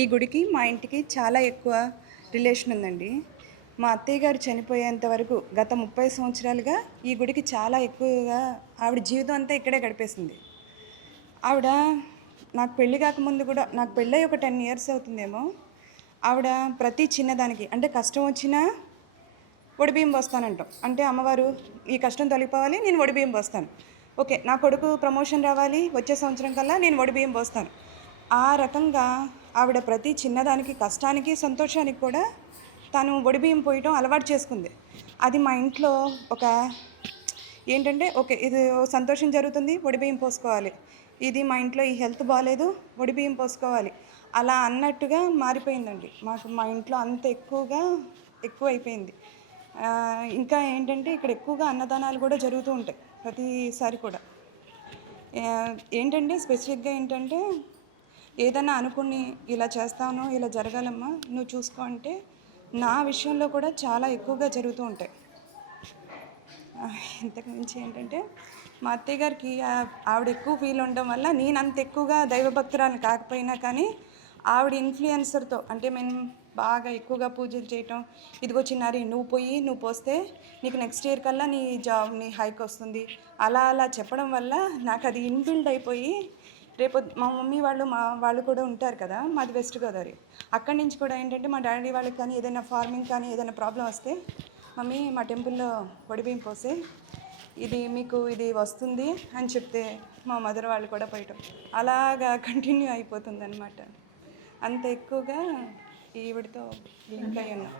ఈ గుడికి మా ఇంటికి చాలా ఎక్కువ రిలేషన్ ఉందండి. మా అత్తయ్య గారు చనిపోయేంత వరకు గత 30 సంవత్సరాలుగా ఈ గుడికి చాలా ఎక్కువగా ఆవిడ జీవితం అంతా ఇక్కడే గడిపేసింది. ఆవిడ నాకు పెళ్లి కాకముందు కూడా నాకు పెళ్ళై ఒక 10 ఇయర్స్ అవుతుందేమో. ఆవిడ ప్రతి చిన్నదానికి అంటే కష్టం వచ్చినా ఒడిబియ్యం పోస్తానంటాం. అంటే అమ్మవారు ఈ కష్టం తొలగిపోవాలి, నేను ఒడిబియ్యం పోస్తాను. ఓకే, నా కొడుకు ప్రమోషన్ రావాలి, వచ్చే సంవత్సరం కల్లా నేను ఒడిబియ్యం పోస్తాను. ఆ రకంగా ఆవిడ ప్రతి చిన్నదానికి, కష్టానికి, సంతోషానికి కూడా తను ఒడిబియ్యం పోయటం అలవాటు చేసుకుంది. అది మా ఇంట్లో ఒక ఏంటంటే ఓకే, ఇది సంతోషం జరుగుతుంది, ఒడిబియ్యం పోసుకోవాలి. ఇది మా ఇంట్లో ఈ హెల్త్ బాలేదు, ఒడిబియ్యం పోసుకోవాలి. అలా అన్నట్టుగా మారిపోయిందండి. మా ఇంట్లో అంత ఎక్కువైపోయింది. ఇంకా ఏంటంటే ఇక్కడ ఎక్కువగా అన్నదానాలు కూడా జరుగుతూ ఉంటాయి ప్రతిసారి కూడా. ఏంటంటే స్పెసిఫిక్గా ఏంటంటే ఏదన్నా అనుకుని ఇలా చేస్తాను, ఇలా జరగాలమ్మా నువ్వు చూసుకో అంటే నా విషయంలో కూడా చాలా ఎక్కువగా జరుగుతూ ఉంటాయి. ఇంతకు మించి ఏంటంటే మా అత్తయ్య గారికి ఆవిడ ఎక్కువ ఫీల్ ఉండడం వల్ల నేను అంత ఎక్కువగా దైవభక్తురాలు కాకపోయినా కానీ ఆవిడ ఇన్ఫ్లుయెన్సర్తో అంటే మేము బాగా ఎక్కువగా పూజలు చేయటం, ఇదిగో చిన్నారి నువ్వు పోస్తే నీకు నెక్స్ట్ ఇయర్ కల్లా నీ హైక్ వస్తుంది, అలా అలా చెప్పడం వల్ల నాకు అది ఇన్బిల్డ్ అయిపోయి రేపు మా మమ్మీ వాళ్ళు కూడా ఉంటారు కదా, మాది వెస్ట్ గోదావరి. అక్కడి నుంచి కూడా ఏంటంటే మా డాడీ వాళ్ళకి కానీ ఏదైనా ఫార్మింగ్ కానీ ఏదైనా ప్రాబ్లం వస్తే మమ్మీ మా టెంపుల్లో పొడిబియ్యం పోసి ఇది వస్తుంది అని చెప్తే మా మదర్ వాళ్ళు కూడా పోయటం అలాగా కంటిన్యూ అయిపోతుంది అనమాట. అంత ఎక్కువగా ఈవిడితో లింక్ అయ్యి ఉన్నాం.